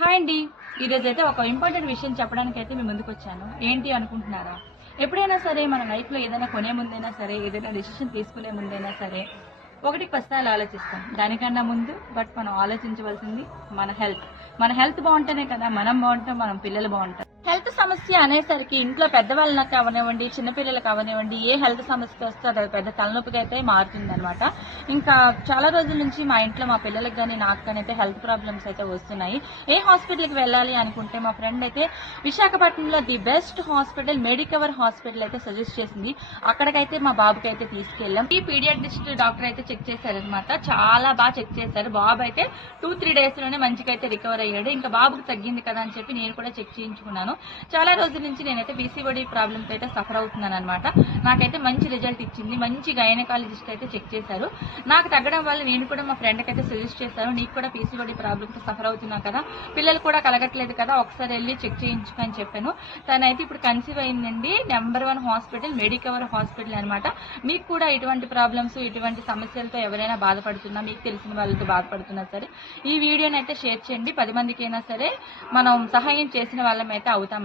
Hi అండి. ఈరోజు అయితే ఒక ఇంపార్టెంట్ విషయం చెప్పడానికి అయితే మీ ముందుకు వచ్చాను ఏంటి అనుకుంటున్నారా? ఎప్పుడైనా సరే మన లైఫ్లో ఏదైనా కొనే ముందైనా సరే ఏదైనా డెసిషన్ తీసుకునే ముందైనా సరే ఒకటి పస్తాలు ఆలోచిస్తాం. దానికన్నా ముందు బట్ మనం ఆలోచించవలసింది మన హెల్త్. మన హెల్త్ బాగుంటేనే కదా మనం బాగుంటాం మనం పిల్లలు బాగుంటాం. హెల్త్ సమస్య అనేసరికి ఇంట్లో పెద్దవాళ్ళకి అవనివ్వండి చిన్నపిల్లలకు అవనివ్వండి ఏ హెల్త్ సమస్య వస్తే అది పెద్ద తలనొప్పికి అయితే మారుతుంది అనమాట ఇంకా చాలా రోజుల నుంచి మా ఇంట్లో మా పిల్లలకు కానీ నాకు కానీ అయితే హెల్త్ ప్రాబ్లమ్స్ అయితే వస్తున్నాయి. ఏ హాస్పిటల్కి వెళ్ళాలి అనుకుంటే మా ఫ్రెండ్ అయితే విశాఖపట్నంలో the best hospital Medicover hospital అయితే సజెస్ట్ చేసింది. అక్కడికైతే మా బాబుకి అయితే తీసుకెళ్ళాం. ఈ పీడియాట్రిస్ట్ డాక్టర్ అయితే చెక్ చేశారనమాట చాలా బాగా చెక్ చేశారు. బాబు అయితే టూ త్రీ డేస్లోనే మంచిగా అయితే రికవర్ అయ్యాడు. ఇంకా బాబుకి తగ్గింది కదా అని చెప్పి నేను కూడా చెక్ చేయించుకున్నాను. చాలా రోజుల నుంచి నేనైతే పీసీఓడి ప్రాబ్లమ్తో అయితే సఫర్ అవుతున్నాను అనమాట నాకైతే మంచి రిజల్ట్ ఇచ్చింది. మంచి గైనకాలజిస్ట్ అయితే చెక్ చేశారు. నాకు తగ్గడం వల్ల నేను కూడా మా ఫ్రెండ్కి అయితే సజెస్ట్ చేశాను. నీకు కూడా పీసీఓడి ప్రాబ్లమ్తో సఫర్ అవుతున్నావు కదా. పిల్లలు కూడా కలగట్లేదు కదా. ఒకసారి వెళ్ళి చెక్ చేయించుకని చెప్పాను. తనైతే ఇప్పుడు కన్సీవ్ అయిందండి. Number one hospital Medicover hospital అనమాట మీకు కూడా ఇటువంటి ప్రాబ్లమ్స్ ఇటువంటి సమస్యలతో ఎవరైనా బాధపడుతున్నా మీకు తెలిసిన వాళ్ళతో బాధపడుతున్నా సరే ఈ వీడియోని అయితే షేర్ చేయండి. పది మందికైనా సరే మనం సహాయం చేసిన వాళ్ళమైతే hogeita